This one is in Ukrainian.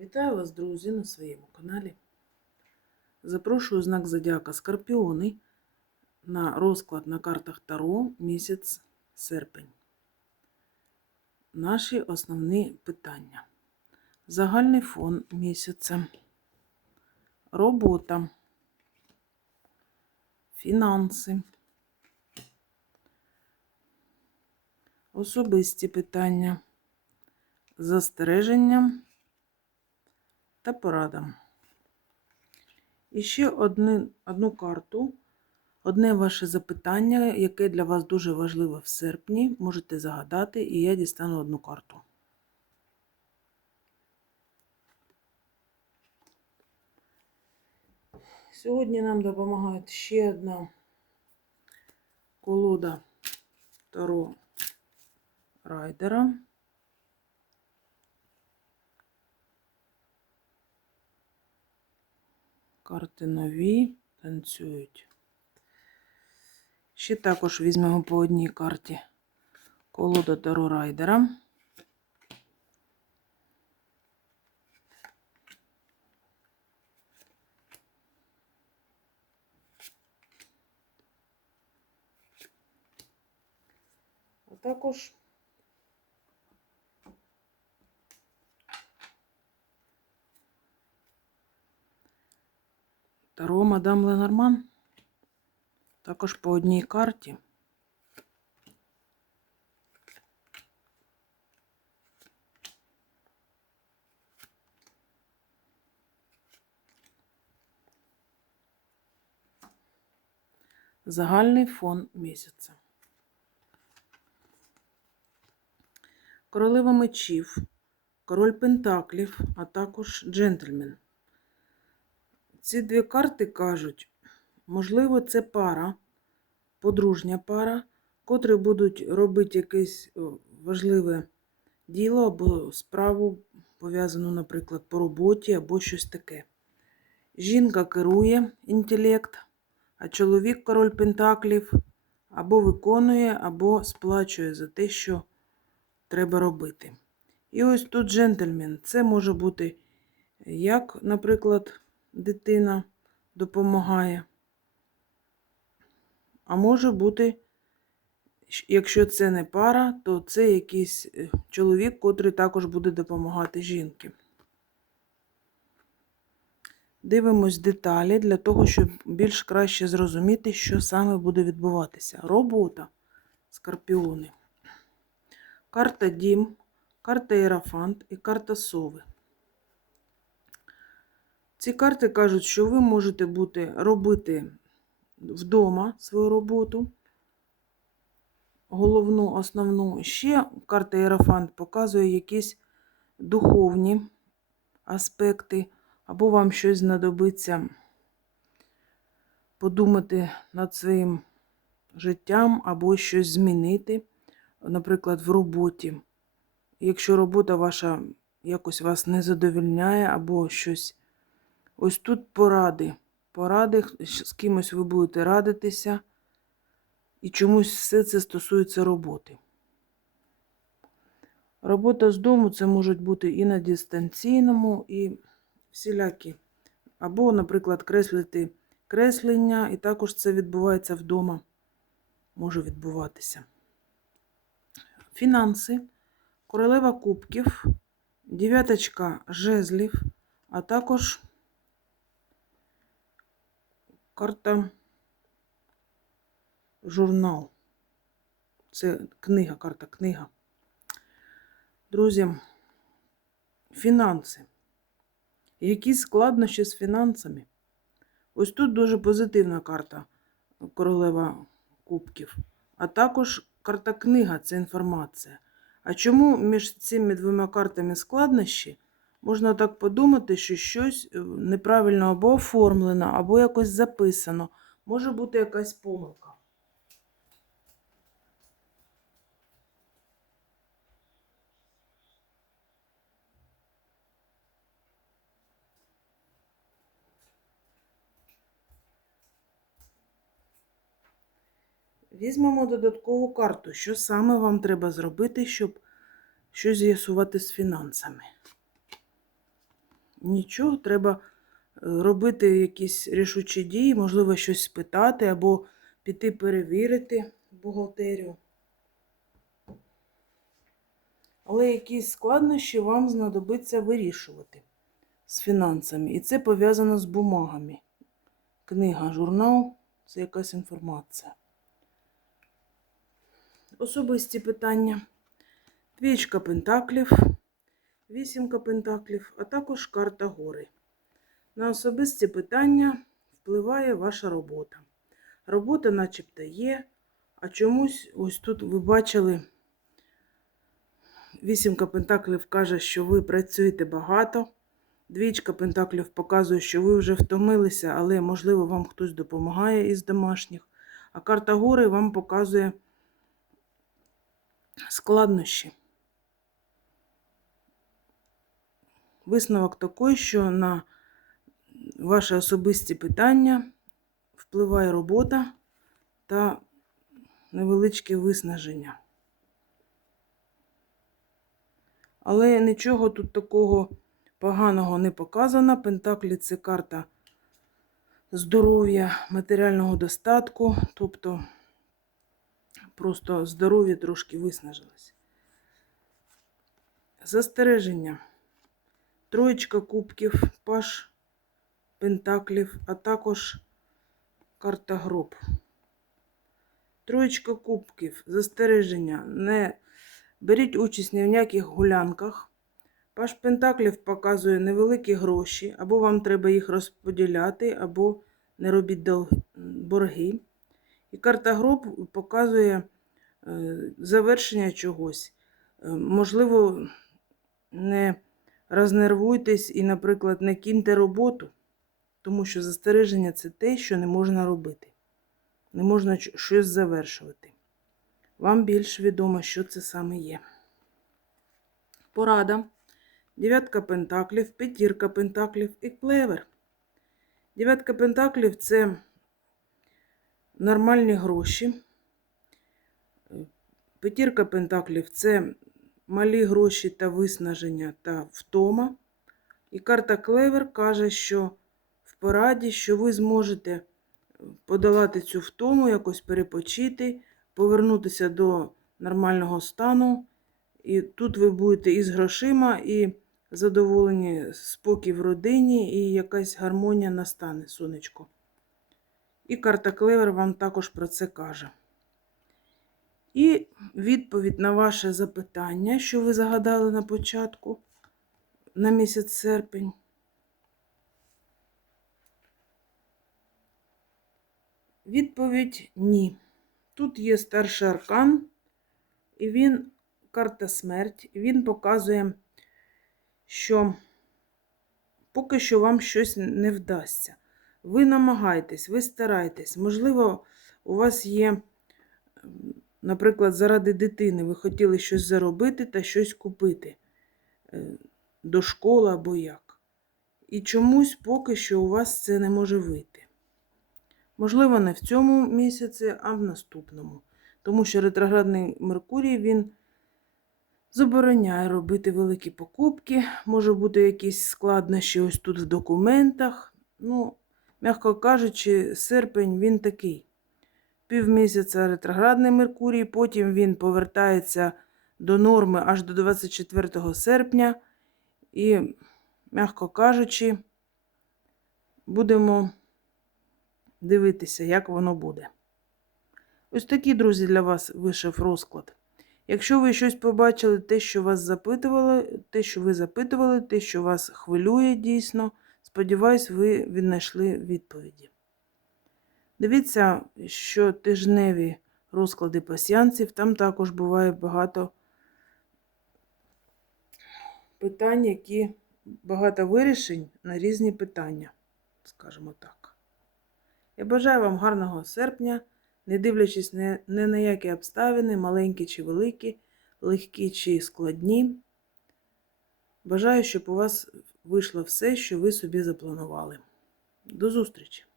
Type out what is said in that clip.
Вітаю вас, друзі, на своєму каналі. Запрошую знак Зодіака Скорпіони на розклад на картах Таро місяць серпень. Наші основні питання. Загальний фон місяця, робота, фінанси, особисті питання, застереження та порада. І ще одне, одну карту, одне ваше запитання, яке для вас дуже важливе в серпні, можете загадати, і я дістану одну карту. Сьогодні нам допомагає ще одна колода Таро Райдера. Карти нові танцюють. Ще також візьмемо по одній карті колода Таро Райдера. Також Таро Мадам Ленорман. Також по одній карті. Загальний фон місяця. Королева мечів, король пентаклів, а також джентльмен. Ці дві карти кажуть, можливо, це пара, подружня пара, котрі будуть робити якесь важливе діло або справу, пов'язану, наприклад, по роботі або щось таке. Жінка керує інтелект, а чоловік король пентаклів або виконує, або сплачує за те, що треба робити. І ось тут джентльмен. Це може бути як, наприклад, дитина допомагає. А може бути, якщо це не пара, то це якийсь е, чоловік, котрий також буде допомагати жінки. Дивимось деталі для того, щоб більш краще зрозуміти, що саме буде відбуватися. Робота скорпіони. Карта Дім, карта Єрафант і карта Сови. Ці карти кажуть, що ви можете бути робити вдома свою роботу, головну, основну. Ще карта Єрафант показує якісь духовні аспекти, або вам щось знадобиться подумати над своїм життям, або щось змінити, наприклад, в роботі. Якщо робота ваша якось вас не задовільняє, або щось. Ось тут поради. Поради, з кимось ви будете радитися, і чомусь все це стосується роботи. Робота з дому це можуть бути і на дистанційному, і всілякі. Або, наприклад, креслити креслення, і також це відбувається вдома, може відбуватися. Фінанси, королева кубків, дев'яточка жезлів, а також карта журнал. Це книга, карта книга. Друзі, фінанси. Які складнощі з фінансами? Ось тут дуже позитивна карта королева кубків. А також карта книга це інформація. А чому між цими двома картами складнощі? Можна так подумати, що щось е, неправильно або оформлено, або якось записано. Може бути якась помилка. Візьмемо додаткову карту. Що саме вам треба зробити, щоб щось з'ясувати з фінансами? Нічого, треба е, робити якісь рішучі дії, можливо, щось спитати або піти перевірити бухгалтерію. Але якісь складнощі вам знадобиться вирішувати з фінансами. І це пов'язано з бумагами. Книга, журнал це якась інформація. Особисті питання. Двічка пентаклів, вісімка пентаклів, а також карта гори. На особисті питання впливає ваша робота. Робота начебто є, а чомусь ось тут ви бачили, вісімка пентаклів каже, що ви працюєте багато. Двічка пентаклів показує, що ви вже втомилися, але, можливо, вам хтось допомагає із домашніх. А карта гори вам показує складнощі. Висновок такий, що на ваші особисті питання впливає робота та невеличке виснаження. Але нічого тут такого поганого не показано. Пентаклі це карта здоров'я, матеріального достатку, тобто просто здоров'я трошки виснажилось. Застереження. Троєчка кубків, паш пентаклів, а також карта гроб. Троєчка кубків, застереження. Не беріть участь ні в ніяких гулянках. Паш Пентаклів показує невеликі гроші, або вам треба їх розподіляти, або не робіть борги. І карта гроб показує е, завершення чогось. Е, Можливо, не рознервуйтесь і, наприклад, не кіньте роботу, тому що застереження це те, що не можна робити. Не можна щось завершувати. Вам більш відомо, що це саме є. Порада. Дев'ятка пентаклів, п'ятірка пентаклів і клевер. Дев'ятка пентаклів це нормальні гроші. П'ятірка пентаклів це малі гроші та виснаження та втома. І карта клевер каже, що в пораді, що ви зможете подолати цю втому, якось перепочити, повернутися до нормального стану. І тут ви будете і з грошима, і задоволені спокій в родині, і якась гармонія настане, сонечко. І карта Клевер вам також про це каже. І відповідь на ваше запитання, що ви загадали на початку, на місяць серпень. Відповідь ні. Тут є старший аркан, і він карта смерть. Він показує, що поки що вам щось не вдасться. Ви намагаєтесь, ви стараєтесь. Можливо, у вас є, наприклад, заради дитини ви хотіли щось заробити та щось купити е, до школи або як. І чомусь поки що у вас це не може вийти. Можливо, не в цьому місяці, а в наступному. Тому що ретроградний Меркурій він забороняє робити великі покупки. Може бути якісь складнощі ось тут в документах. Ну, м'яко кажучи, серпень він такий. Півмісяця ретроградний Меркурій, потім він повертається до норми аж до 24 серпня. І, м'яко кажучи, будемо дивитися, як воно буде. Ось такий, друзі, для вас вийшов розклад. Якщо ви щось побачили, те, що вас запитували, те, що ви запитували, те, що вас хвилює дійсно, сподіваюсь, ви віднайшли відповіді. Дивіться, що тижневі розклади пасіянців, там також буває багато питань, які багато вирішень на різні питання, скажімо так. Я бажаю вам гарного серпня, не дивлячись не, не на які обставини, маленькі чи великі, легкі чи складні. Бажаю, щоб у вас вийшло все, що ви собі запланували. До зустрічі!